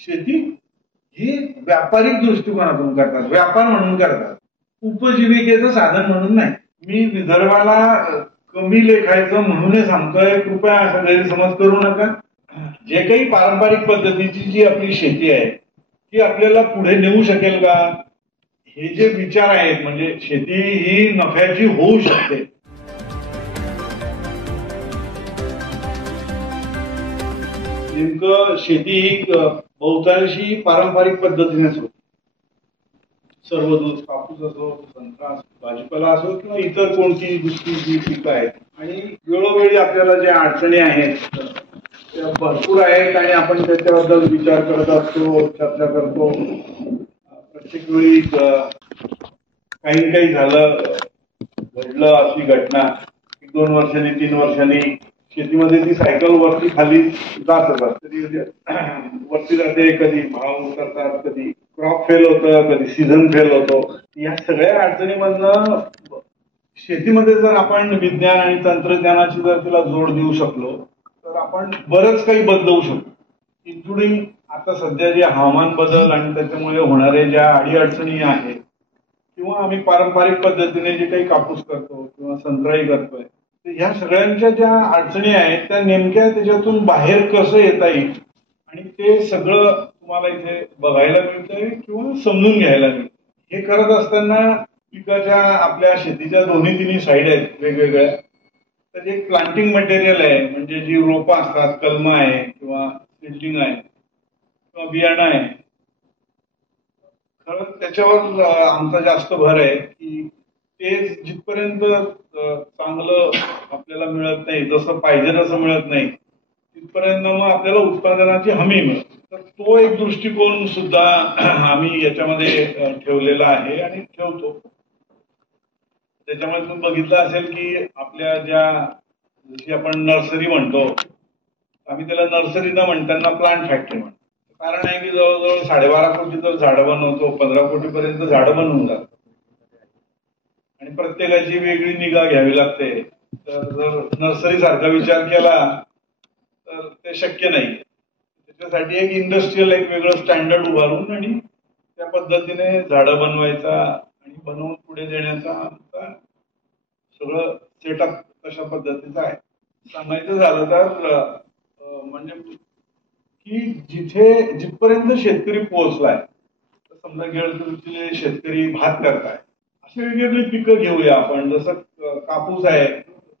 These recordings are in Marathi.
शेती ही व्यापारिक दृष्टिकोनातून करतात, व्यापार म्हणून करतात, उपजीविकेचं साधन म्हणून नाही. मी विदर्भाला कमी लेखायचं म्हणून सांगतोय, कृपया असा गैरसमज करू नका. जे काही पारंपरिक पद्धतीची जी आपली शेती आहे ती आपल्याला पुढे नेऊ शकेल का, हे जे विचार आहेत, म्हणजे शेती ही नफ्याची होऊ शकते. नेमकं शेती ही बहुतांशी पारंपरिक पद्धतीनेच होती. सर्व दूध, कापूस असो, संत्रा असो, भाजीपाला असो किंवा इतर कोणती दुसरी जी पिकं आहेत, आणि वेळोवेळी आपल्याला ज्या अडचणी आहेत त्या भरपूर आहेत आणि आपण त्याच्याबद्दल विचार करत असतो, चर्चा करतो. प्रत्येक वेळी काही झालं, घडलं अशी घटना 1-2 वर्षांनी 3 वर्षांनी शेतीमध्ये ती सायकल वरती खाली जात असतात. कधी वरती जाते, कधी भाव उतरतात, कधी क्रॉप फेल होतं, कधी सीझन फेल होतो. या सगळ्या अडचणीमधनं शेतीमध्ये जर आपण विज्ञान आणि तंत्रज्ञानाची जर तिला जोड देऊ शकलो तर आपण बरंच काही बदलवू शकतो. इन्क्लुडिंग आता सध्या जे हवामान बदल आणि त्याच्यामुळे होणारे ज्या अडीअडचणी आहेत, किंवा आम्ही पारंपरिक पद्धतीने जे काही कापूस करतो किंवा संत्राई करतोय, ह्या सगळ्यांच्या ज्या अडचणी आहेत त्या नेमक्या त्याच्यातून बाहेर कसं येता येईल, आणि ते सगळं तुम्हाला इथे बघायला मिळतंय किंवा समजून घ्यायला मिळतं. हे करत असताना पिकाच्या आपल्या शेतीच्या दोन्ही तिन्ही साईड आहेत वेगवेगळ्या. तर जे प्लांटिंग मटेरियल आहे, म्हणजे जी रोपं असतात, कलम आहे किंवा सीडलिंग आहे किंवा बियाणं आहे, खरं त्याच्यावर आमचा जास्त भर आहे की ते जिथपर्यंत चांगलं आपल्याला मिळत नाही, जसं पाहिजे तसं मिळत नाही, तिथपर्यंत मग आपल्याला उत्पादनाची हमी मिळते. तर तो एक दृष्टिकोन सुद्धा आम्ही याच्यामध्ये ठेवलेला आहे आणि ठेवतो. त्याच्यामुळे तुम्ही बघितलं असेल की आपल्या ज्या जशी आपण नर्सरी म्हणतो, आम्ही त्याला नर्सरी न म्हणताना प्लांट फॅक्टरी म्हणतो. कारण आहे की जवळजवळ 12.5 कोटी जर झाडं बनवतो, 15 कोटीपर्यंत झाडं बनवून जातात आणि प्रत्येकाची वेगळी निगा घ्यावी लागते. तर जर नर्सरी सारखा विचार केला तर ते शक्य नाही. त्याच्यासाठी एक इंडस्ट्रीयल एक वेगळं स्टँडर्ड उभारून आणि त्या पद्धतीने झाडं बनवायचा आणि बनवून पुढे देण्याचा आमचा सगळं सेटअप तशा पद्धतीचं आहे. सांगायचं झालं तर म्हणजे की जिथपर्यंत शेतकरी पोहोचलाय, समजा गेळतुरीचे शेतकरी भात करताय, अशी वेगवेगळी पिकं घेऊया आपण. जसं कापूस आहे,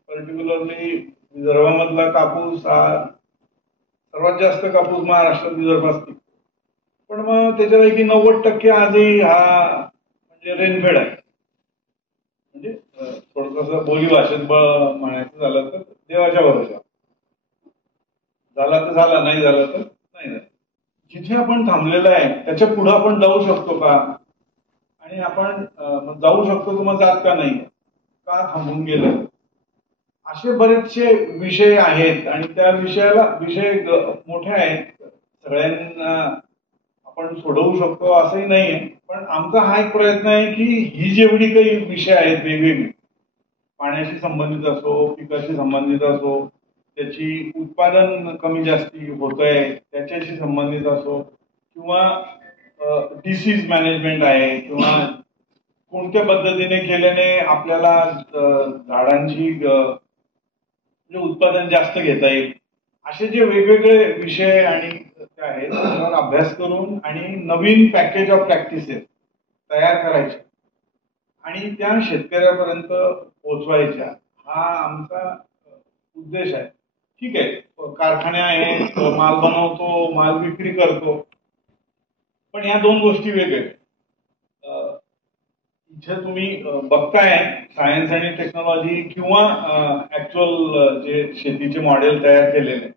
पर्टिक्युलरली विदर्भामधला कापूस हा सर्वात जास्त कापूस महाराष्ट्रात विदर्भात पिकतो. पण मग त्याच्यापैकी 90% आजही हा म्हणजे रेनफेड आहे. म्हणजे थोडंसं बोली भाषेत म्हणायचं झालं तर देवाच्या भरोशावर, झाला तर झाला, नाही झाला तर नाही झाला. जिथे आपण थांबलेलं आहे त्याच्या पुढे आपण जाऊ शकतो का, आणि आपण जाऊ शकतो तर मग जात का नाही, का थांबून गेलं, असे बरेचसे विषय आहेत. आणि त्या विषय मोठे आहेत, सगळ्यांना आपण सोडवू शकतो असंही नाहीये. पण आमचा हा एक प्रयत्न आहे की ही जेवढी काही विषय आहेत वेगवेगळी, पाण्याशी संबंधित असो, पिकाशी संबंधित असो, त्याची उत्पादन कमी जास्ती होत आहे त्याच्याशी संबंधित असो, किंवा डिसीज मॅनेजमेंट आहे, किंवा कोणत्या पद्धतीने केल्याने आपल्याला झाडांची उत्पादन जास्त घेता येईल, असे जे वेगवेगळे विषय आणि आहेत त्यावर अभ्यास करून आणि नवीन पॅकेज ऑफ प्रॅक्टिसेस तयार करायचे आणि त्या शेतकऱ्यापर्यंत पोहोचवायच्या, हा आमचा उद्देश आहे. ठीक आहे, कारखाने आहेत, माल बनवतो, माल विक्री करतो, पण या दोन गोष्टी वेगळ्या. इथे तुम्ही बघताय सायन्स आणि टेक्नॉलॉजी किंवा ऍक्च्युअल जे शेतीचे मॉडेल तयार केलेले,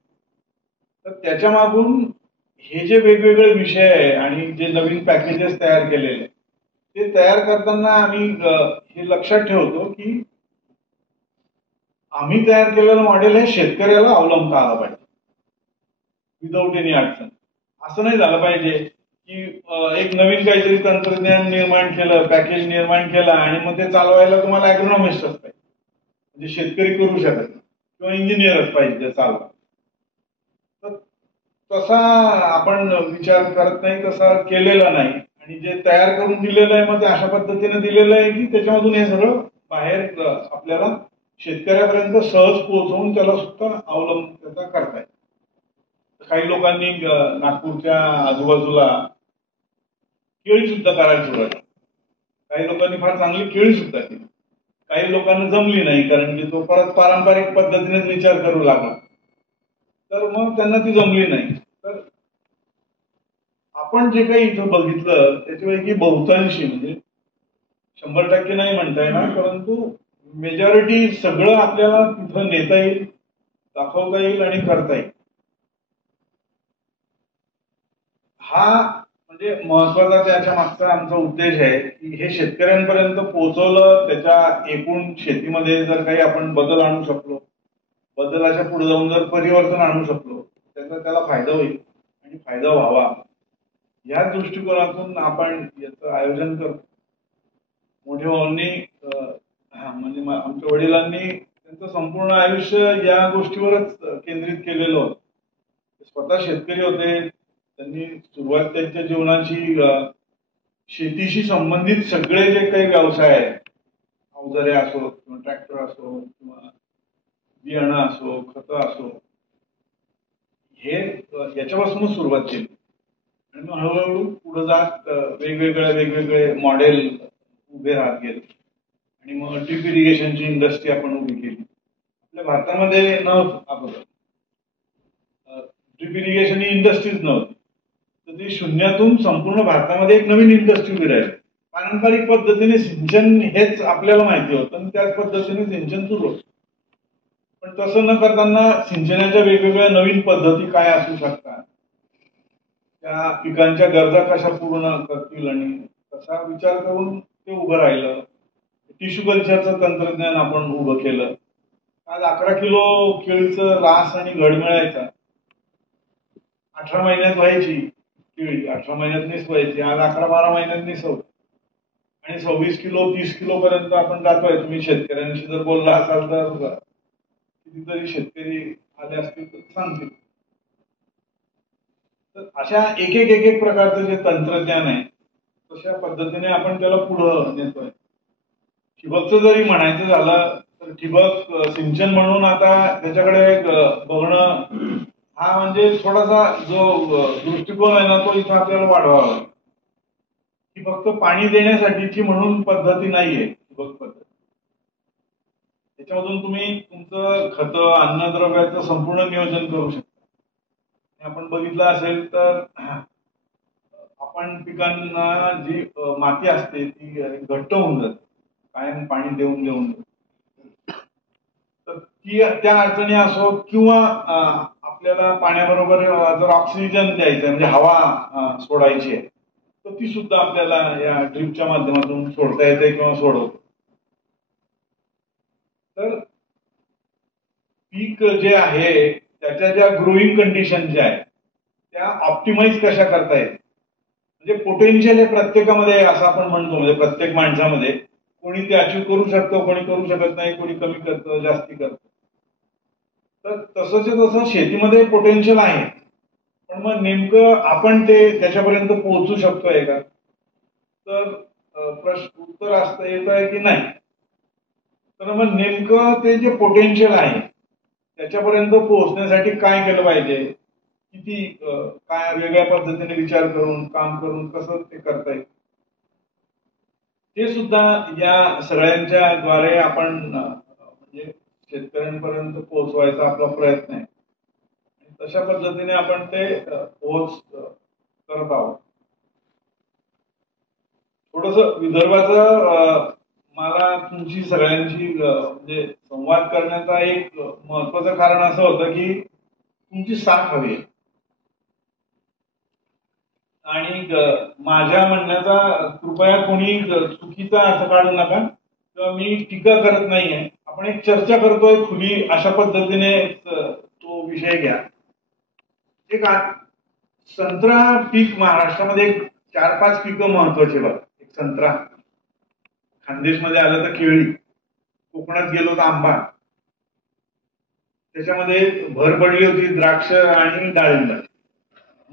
तर त्याच्या मागून हे जे वेगवेगळे विषय आहे आणि जे नवीन पॅकेजेस तयार केलेले, ते तयार करताना आम्ही हे लक्षात ठेवतो की आम्ही तयार केलेलं मॉडेल हे शेतकऱ्याला अवलंबता आलं पाहिजे विदाऊट एनी अडचण. असं नाही झालं पाहिजे की एक नवीन काहीतरी तंत्रज्ञान निर्माण केलं, पॅकेज निर्माण केलं आणि मग ते चालवायला तुम्हाला ॲग्रोनॉमिस्टच पाहिजे, म्हणजे शेतकरी करू शकत नाही, किंवा इंजिनियरच पाहिजे ते चालवा. तर तसा आपण विचार करत नाही, तसा केलेला नाही. आणि जे तयार करून दिलेलं आहे मग ते अशा पद्धतीने दिलेलं आहे की त्याच्यामधून हे सगळं बाहेर आपल्याला शेतकऱ्यापर्यंत सहज पोहोचवून त्याला सुद्धा अवलंब त्याचा करता येईल. काही लोकांनी नागपूरच्या आजूबाजूला केळी सुद्धा करायला सुरुवात केली. काही लोकांनी फार चांगली केळी सुद्धा केली. काही लोकांना जमली नाही, कारण की तो परत पारंपरिक पद्धतीनेच विचार करू लागला, तर मग त्यांना ती जमली नाही. तर आपण जे काही इथं बघितलं त्याच्यापैकी बहुतांशी, म्हणजे 100% नाही म्हणता येणार, परंतु मेजॉरिटी सगळं आपल्याला तिथं नेता येईल, दाखवता येईल आणि करता येईल. हा म्हणजे महत्वाचा त्याच्या मागचा आमचा उद्देश आहे की हे शेतकऱ्यांपर्यंत पोहोचवलं, त्याच्या एकूण शेतीमध्ये जर काही आपण बदल आणू शकलो, बदलाच्या पुढे जाऊन जर परिवर्तन आणू शकलो, त्याचा त्याला फायदा होईल आणि फायदा व्हावा या दृष्टिकोनातून आपण याचं आयोजन करतो. मोठे भाऊंनी म्हणजे आमच्या वडिलांनी त्यांचं संपूर्ण आयुष्य या गोष्टीवरच केंद्रित केलेलं होतं. स्वतः शेतकरी होते. त्यांनी सुरुवात त्यांच्या जीवनाची शेतीशी संबंधित सगळे जे काही व्यवसाय आहेत, अवजारे असो किंवा ट्रॅक्टर असो किंवा बियाणं असो, खतं असो, हे याच्यापासूनच सुरुवात केली. आणि मग हळूहळू पुढे जात वेगवेगळे मॉडेल उभे राहत गेले आणि मग ड्रीप इरिगेशनची इंडस्ट्री आपण उभी केली. आपल्या भारतामध्ये नव्हतं अगोदर ड्रीप इरिगेशन ही इंडस्ट्रीज नव्हती, तर ती शून्यातून संपूर्ण भारतामध्ये एक नवीन इंडस्ट्री उभी राहिली. पारंपरिक पद्धतीने सिंचन हेच आपल्याला माहिती होतं आणि त्याच पद्धतीने सिंचन सुरू होतं. पण तसं न करताना सिंचनाच्या वेगवेगळ्या नवीन पद्धती काय असू शकतात, त्या पिकांच्या गरजा कशा पूर्ण करतील आणि तसा विचार करून ते उभं राहिलं. टिश्यू कल्चरचं तंत्रज्ञान आपण उभं केलं. आज 11 किलो केळीचं रास आणि घड मिळायचा, 18 महिन्यात व्हायची केळी, 18 महिन्यात निसवायची. आज 11-12 महिन्यात निसवतो आणि 26 किलो 30 किलो पर्यंत आपण जातोय. तुम्ही शेतकऱ्यांशी जर बोलला असाल तर कितीतरी शेतकरी आले असतील तर सांगतील. तर अशा एक प्रकारचं जे तंत्रज्ञान आहे तशा पद्धतीने आपण त्याला पुढं नेतोय. ठिबकचं जरी म्हणायचं झालं तर ठिबक सिंचन म्हणून आता त्याच्याकडे बघणं हा म्हणजे थोडासा जो दृष्टिकोन आहे ना तो इथं आपल्याला वाढवावा लागेल. ही फक्त पाणी देण्यासाठीची म्हणून पद्धती नाहीये ठिबक पद्धत. त्याच्यामधून तुम्ही तुमचं खत अन्नद्रव्याचं संपूर्ण नियोजन करू शकता. आपण बघितलं असेल तर आपण पिकांना जी माती असते ती घट्ट होऊन जाते कायम पाणी देऊन देऊन. तर ती त्या अडचणी असो किंवा आपल्याला पाण्याबरोबर जर ऑक्सिजन द्यायचं म्हणजे हवा सोडायची आहे तर ती सुद्धा आपल्याला या ड्रीपच्या माध्यमातून सोडता येते किंवा सोडवतो. तर पीक जे आहे त्याच्या ज्या ग्रोईंग कंडिशन ज्या आहेत त्या ऑप्टिमाइज कशा करता येईल, म्हणजे पोटेन्शियल हे प्रत्येकामध्ये असं आपण म्हणतो, म्हणजे प्रत्येक माणसामध्ये कोणी ते अचीव्ह करू शकतो, कोणी करू शकत नाही, कोणी कमी करतं जास्ती करतं. तर तसं शेतीमध्ये पोटेन्शियल आहे, पण मग नेमकं आपण ते त्याच्यापर्यंत पोहोचू शकतोय का, तर प्रश्न उत्तर असतं येत आहे की नाही. तर मग नेमकं ते जे पोटेन्शियल आहे त्याच्यापर्यंत पोहोचण्यासाठी काय केलं पाहिजे, किती काय वेगळ्या पद्धतीने विचार करून काम करून कसं ते करता येईल, ते सुद्धा या सगळ्यांच्या द्वारे आपण म्हणजे शेतकऱ्यांपर्यंत पोहोचवायचा आपला प्रयत्न आहे. तशा पद्धतीने आपण ते पोहोच करत आहोत. थोडस विदर्भाचं मला तुमची सगळ्यांची म्हणजे संवाद करण्याचा एक महत्वाचं कारण असं होतं की तुमची साथ हवी आणि माझ्या म्हणण्याचा कृपया कोणी चुकीचा अर्थ काढू नका किंवा मी टीका करत नाहीये. आपण एक चर्चा करतोय खुली, अशा पद्धतीने तो विषय घ्या. एक संत्रा पीक महाराष्ट्रामध्ये 4-5 पिकं महत्वाची बघा. एक संत्रा, खानदेशमध्ये आलं तर केळी, कोकणात गेलो तर आंबा, त्याच्यामध्ये भर पडली होती द्राक्ष आणि डाळिंब.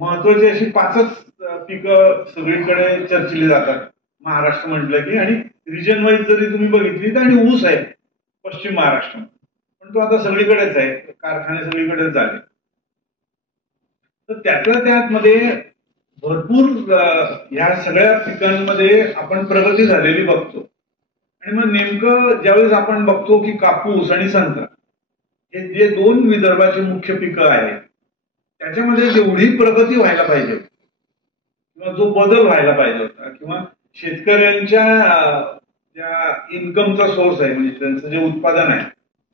महत्वाची अशी 5च पिकं सगळीकडे चर्चिली जातात महाराष्ट्र म्हटलं की, आणि रिजन वाईज जरी तुम्ही बघितली तर, आणि ऊस आहे पश्चिम महाराष्ट्र, पण तो आता सगळीकडेच आहे, कारखाने सगळीकडेच झाले. तर त्यातल्या त्यामध्ये भरपूर ह्या सगळ्या पिकांमध्ये आपण प्रगती झालेली बघतो. आणि मग नेमकं ज्यावेळेस आपण बघतो की कापूस आणि संत्रा हे जे 2 विदर्भाची मुख्य पिकं आहेत, त्याच्यामध्ये जेवढी प्रगती व्हायला पाहिजे किंवा जो बदल व्हायला पाहिजे होता, किंवा शेतकऱ्यांच्या ज्या इन्कमचा सोर्स आहे, म्हणजे त्यांचं जे उत्पादन आहे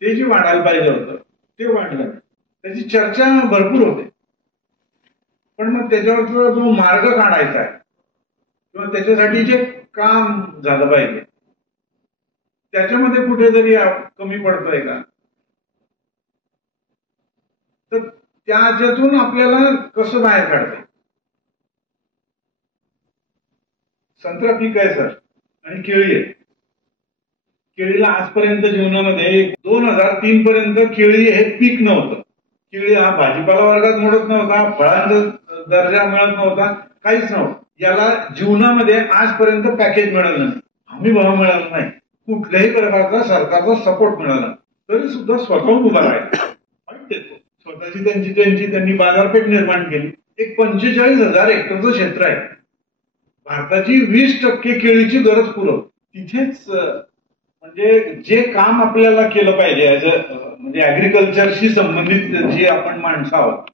ते जे वाढायला पाहिजे होतं ते वाढलं. त्याची चर्चा भरपूर होते, पण मग त्याच्यावर जो मार्ग काढायचा आहे किंवा त्याच्यासाठी जे काम झालं पाहिजे त्याच्यामध्ये कुठेतरी कमी पडतोय का, तर त्याच्यातून आपल्याला कसं बाहेर काढता. संत्रा पीक आहे सर, आणि केळी आहे. केळीला आजपर्यंत जीवनामध्ये 2003 पर्यंत केळी हे पीक नव्हतं. केळी हा भाजीपाला वर्गात मोडत नव्हता, फळांचा दर्जा मिळत नव्हता, काहीच नव्हतं. याला जीवनामध्ये आजपर्यंत पॅकेज मिळालं नाही, हमी भाव मिळाला नाही, कुठल्याही प्रकारचा सरकारचा सपोर्ट मिळाला, तरी सुद्धा स्वतःहून उभा राहिला. स्वतःची त्यांनी बाजारपेठ निर्माण केली. एक 45,000 हेक्टरचं क्षेत्र आहे. भारताची 20% केळीची गरज पुरवते. तिथेच म्हणजे जे काम आपल्याला केलं पाहिजे म्हणजे ऍग्रिकल्चरशी संबंधित जे आपण माणसं आहोत,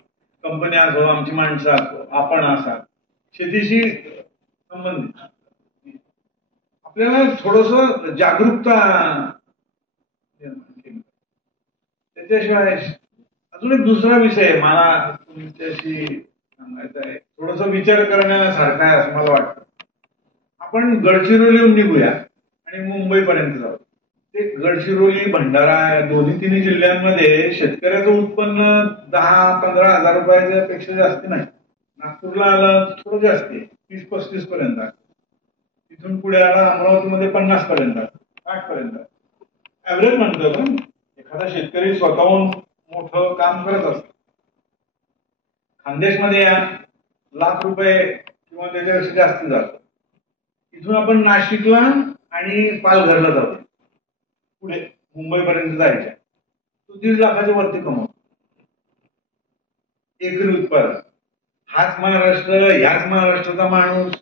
कंपनी असो, आमची माणसं असो, आपण असा शेतीशी संबंधित, आपल्याला थोडस जागरूकता त्याच्याशिवाय. अजून एक दुसरा विषय मला तुमच्याशी सांगायचा आहे, थोडस विचार करण्यासारखा आहे असं मला वाटतं. आपण गडचिरोलीहून निघूया आणि मुंबईपर्यंत जाऊ. ते गडचिरोली, भंडारा दोन्ही तिन्ही जिल्ह्यांमध्ये शेतकऱ्याचं उत्पन्न 10-15 हजार रुपयाच्या पेक्षा जास्त नाही. नागपूरला आलं थोडं जास्त आहे, 30-35 पर्यंत. तिथून पुढे आला अमरावतीमध्ये 50 पर्यंत, 60 पर्यंत ऍव्हरेज म्हणतो. पण एखादा शेतकरी स्वतःहून मोठं काम करत असतो. खानदेशमध्ये या लाख रुपये किंवा त्याच्यापेक्षा जास्त जातो. इथून आपण नाशिकला आणि पालघरला जातो, पुढे मुंबईपर्यंत जायच्या, तो 1.5 लाखाच्या वरती कमवतो एकरी उत्पादन. हाच महाराष्ट्र, ह्याच महाराष्ट्राचा माणूस,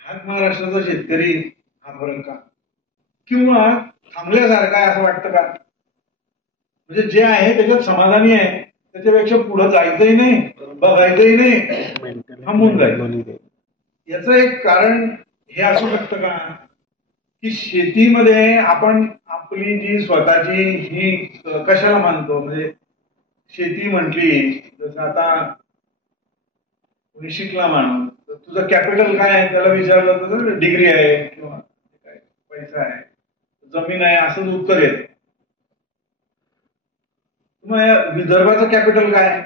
हाच महाराष्ट्राचा शेतकरी हा फरक का, किंवा थांबल्यासारखा आहे असं वाटतं का? म्हणजे जे आहे त्याच्यात समाधानी आहे, त्याच्यापेक्षा पुढे जायचंही नाही, बघायचंही नाही, थांबून जायचं. याचं एक कारण हे असू शकतं का की शेतीमध्ये आपण आपली जी स्वतःची ही कशाला मानतो, म्हणजे शेती म्हटली जसं आता कोणी शिकला माणूस, तुझं कॅपिटल काय आहे त्याला विचारलं तर डिग्री आहे किंवा काय पैसा आहे, जमीन आहे, असंच उत्तर येते. मग विदर्भाचं कॅपिटल काय आहे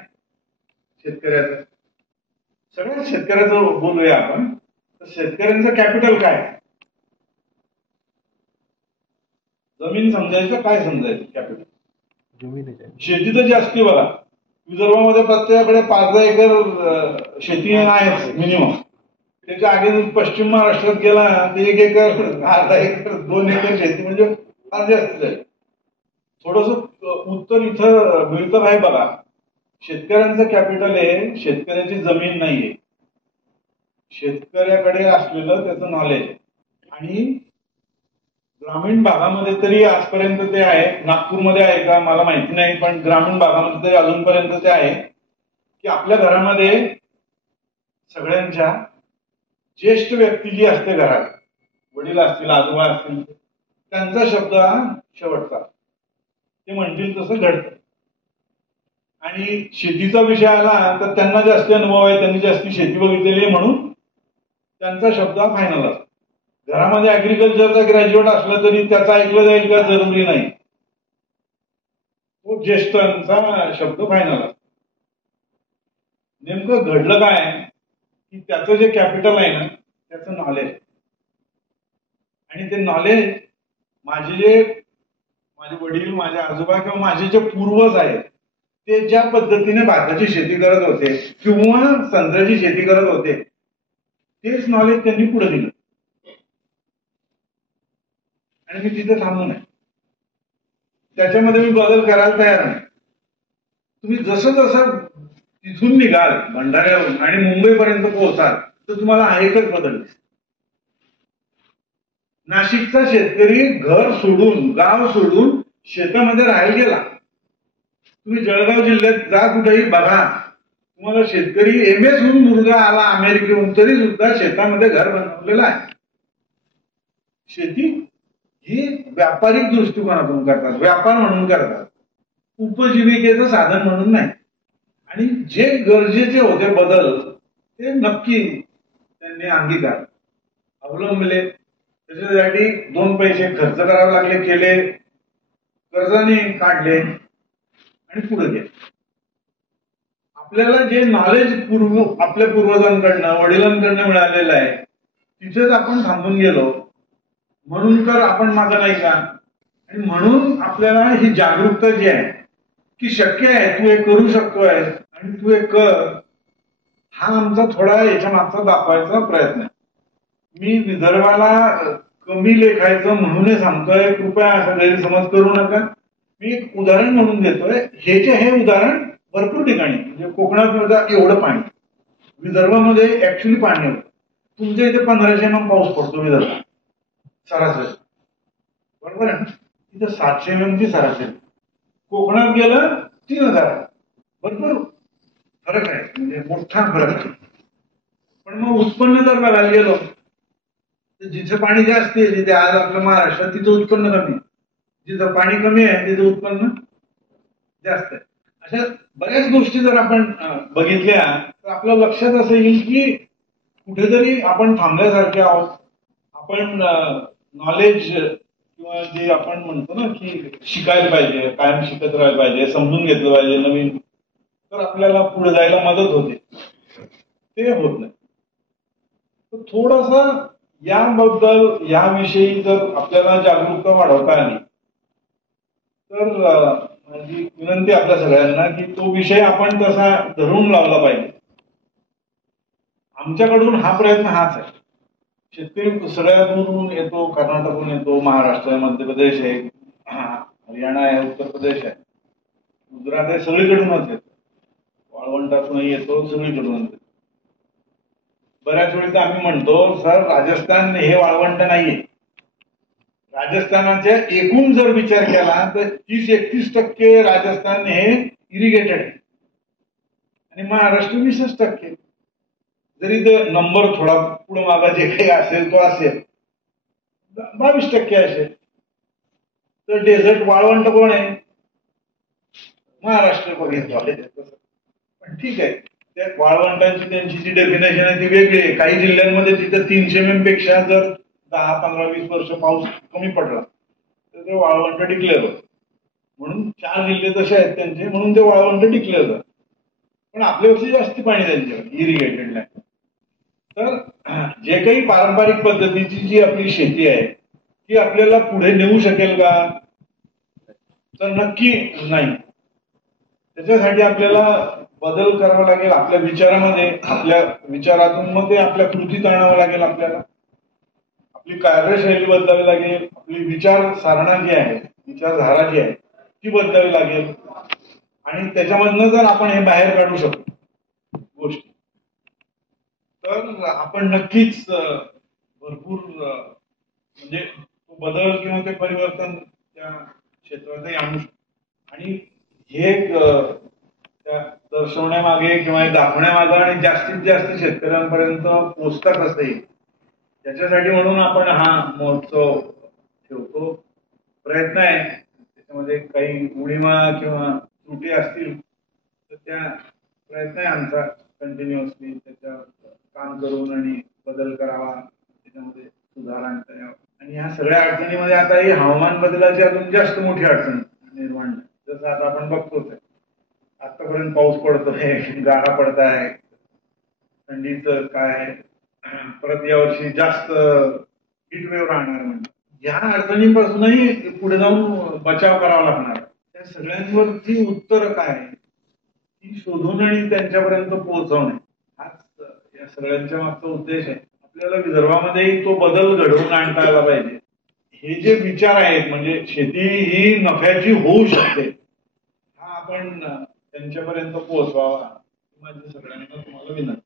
शेतकऱ्याचं? सगळ्या शेतकऱ्याचं बोलूया आपण. तर शेतकऱ्यांचं कॅपिटल काय? जमीन समजायचं, काय समजायचं कॅपिटल? शेती तर जास्ती बघा, विदर्भामध्ये प्रत्येकाकडे 5 एकर शेती आहे मिनिमम. त्याच्या आगे पश्चिम महाराष्ट्रात गेला ते 1 एकर, 1/2 एकर, 2 एकर शेती म्हणजे फार जास्त आहे. थोडस उत्तर इथं मिळतं आहे बघा. शेतकऱ्यांचं कॅपिटल आहे, शेतकऱ्याची जमीन नाहीये, शेतकऱ्याकडे असलेलं त्याचं नॉलेज आहे. आणि ग्रामीण भागामध्ये तरी आजपर्यंत ते आहे, नागपूरमध्ये आहे का मला माहिती नाही, पण ग्रामीण भागामध्ये तरी अजूनपर्यंत ते आहे की आपल्या घरामध्ये सगळ्यांच्या ज्येष्ठ व्यक्ती जी असते घरात, वडील असतील, आजोबा असतील, त्यांचा शब्द हा शेवटचा, ते म्हणतील तसं घडतं. आणि शेतीचा विषय आला तर त्यांना जास्त अनुभव आहे, त्यांनी जास्ती शेती बघितलेली आहे, म्हणून त्यांचा शब्द हा फायनल असतो. घरामध्ये ऍग्रिकल्चरचा ग्रॅज्युएट असला तरी त्याचा ऐकलं जाईल का जरुरी नाही, तो ज्येष्ठांचा शब्द फायनल असतो. नेमकं घडलं काय की त्याचं जे कॅपिटल आहे ना त्याचं नॉलेज, आणि ते नॉलेज माझे वडील, माझे आजोबा किंवा माझे जे पूर्वज आहेत ते ज्या पद्धतीने भाताची शेती करत होते किंवा संत्र्याची शेती करत होते तेच नॉलेज त्यांनी पुढे दिलं आणि मी तिथे थांबू नये. त्याच्यामध्ये मी बदल करायला तयार नाही. तुम्ही जसं जसं तिथून निघाल भंडाऱ्यावरून आणि मुंबईपर्यंत पोहोचाल तर तुम्हाला एकच बदल दिसेल. नाशिकचा शेतकरी घर सोडून गाव सोडून शेतामध्ये राहायला गेला. तुम्ही जळगाव जिल्ह्यात जा कुठेही बघा, तुम्हाला शेतकरी MS होऊन मुलगा आला अमेरिकेहून तरी सुद्धा शेतामध्ये घर बनवलेलं आहे. शेती ही व्यापारिक दृष्टिकोनातून करतात, व्यापार म्हणून करतात, उपजीविकेचं साधन म्हणून नाही. आणि जे गरजेचे होते बदल ते नक्की त्यांनी अंगीकार अवलंबले. त्याच्यासाठी 2 पैसे खर्च करावे लागले, केले, कर्जाने काढले आणि पुढे गेले. आपल्याला जे नॉलेज आपल्या पूर्वजांकडनं वडिलांकडनं मिळालेलं आहे तिथेच आपण थांबून गेलो म्हणून तर आपण मागे नाही का. आणि म्हणून आपल्याला ही जागरूकता जी आहे की शक्य आहे, तू हे करू शकतोय आणि तू हे कर, हा आमचा थोडा याच्या मागचा दाखवायचा प्रयत्न आहे. मी विदर्भाला कमी लेखायचं म्हणून सांगतोय, कृपया असा गैरसमज करू नका. मी एक उदाहरण म्हणून देतोय. हे उदाहरण भरपूर ठिकाणी म्हणजे कोकणात एवढं पाणी, विदर्भामध्ये ऍक्च्युली पाणी होतं. तुमच्या इथे 1500 mm पाऊस पडतो विदर्भात सरासरी, बरोबर आहे. तिथे 700 mm ची सरासरी. कोकणात गेलं 3000. भरपूर फरक आहे, म्हणजे मोठा फरक आहे. पण मग उत्पन्न जर बघायला गेलो तर जिथे पाणी जास्त आहे तिथे आज आपल्या महाराष्ट्रात तिथं उत्पन्न कमी, जिथं पाणी कमी आहे तिथं उत्पन्न जास्त आहे. अशा बऱ्याच गोष्टी जर आपण बघितल्या तर आपल्या लक्षात असं येईल की कुठेतरी आपण थांबल्यासारखे आहोत. आपण नॉलेज किंवा जे आपण म्हणतो ना की शिकायला पाहिजे, कायम शिकत राहायला पाहिजे, समजून घेतलं पाहिजे नवीन, तर आपल्याला पुढे जायला मदत होते. ते होत नाही. तर थोडासा याबद्दल याविषयी जर आपल्याला जागरूकता वाढवता आली तर माझी विनंती आपल्या सगळ्यांना की तो विषय आपण तसा धरून लावला पाहिजे. आमच्याकडून हा प्रयत्न हाच आहे. शेतकरी सगळ्या दूरून येतो, कर्नाटकहून येतो, महाराष्ट्र आहे, मध्य प्रदेश आहे, हरियाणा आहे, उत्तर प्रदेश आहे, गुजरात आहे, सगळीकडूनच येतो, वाळवंटातूनही येतो, सगळीकडून येतो. बऱ्याच वेळी तर आम्ही म्हणतो सर राजस्थान हे वाळवंट नाहीये. राजस्थानाच्या एकूण जर विचार केला तर 30-31% राजस्थान हे इरिगेटेड आहे आणि महाराष्ट्र 20%. जरी ते नंबर थोडा पुढे मागा जे काही असेल तो असेल, 22% असेल, तर डेझर्ट वाळवंट कोण आहे? महाराष्ट्र बघितलं. पण ठीक आहे, त्या वाळवंटांची त्यांची जी डेफिनेशन आहे ती वेगळी आहे. काही जिल्ह्यांमध्ये तिथे 300 mm पेक्षा जर 10, 15, 20 वर्ष पाऊस कमी पडला तर ते वाळवंट डिक्लेअर होतं. म्हणून 4 जिल्हे तसे आहेत त्यांचे, म्हणून ते वाळवंट डिक्लेअर झालं. पण आपल्यापेक्षा जास्त पाणी त्यांच्याकडे इरिगेटेड नाही. तर जे काही पारंपरिक पद्धतीची जी आपली शेती आहे ती आपल्याला पुढे नेऊ शकेल का? तर नक्की नाही. त्याच्यासाठी आपल्याला बदल करावा लागेल आपल्या विचारामध्ये, आपल्या विचारातून मग ते आपल्या कृतीत आणावं लागेल. आपल्याला आपली कार्यशैली बदलावी लागेल, आपली विचारधारणा जी आहे, विचारधारा जी आहे ती बदलावी लागेल. आणि त्याच्यामधनं जर आपण हे बाहेर काढू शकतो गोष्टी तर आपण नक्कीच भरपूर म्हणजे तो बदल किंवा ते परिवर्तन त्या क्षेत्रातही आणू शकतो. आणि हे त्या दर्शवण्यामागे किंवा दाखवण्यामागे आणि जास्तीत जास्त शेतकऱ्यांपर्यंत पोहोचता कसं येईल त्याच्यासाठी म्हणून आपण हा महोत्सव ठेवतो. प्रयत्न आहे, त्याच्यामध्ये काही उणिवा किंवा त्रुटी असतील तर त्या प्रयत्न आहे आमचा कंटिन्युअसली त्याच्यावर काम करून आणि बदल करावा, त्याच्यामध्ये सुधार आणता यावा. आणि ह्या सगळ्या अडचणीमध्ये आता ही हवामान बदलाची अजून जास्त मोठी अडचण निर्माण, जसं आता आपण बघतोच आहे. आतापर्यंत पाऊस पडतोय, गारा पडताय, थंडीचं काय, परत यावर्षी जास्त हिटवेव्ह राहणार. म्हणजे ह्या अडचणींपासूनही पुढे जाऊन बचाव करावा लागणार. त्या सगळ्यांवरती उत्तर काय ती शोधून आणि त्यांच्यापर्यंत पोहोचवणे हाच या सगळ्यांच्या मागचा उद्देश आहे. आपल्याला विदर्भामध्येही तो बदल घडवून आणता आला पाहिजे. हे जे विचार आहेत म्हणजे शेती ही नफ्याची होऊ शकते हा आपण त्यांच्यापर्यंत पोहोचवावा माझी सगळ्यांना तुम्हाला विनंती.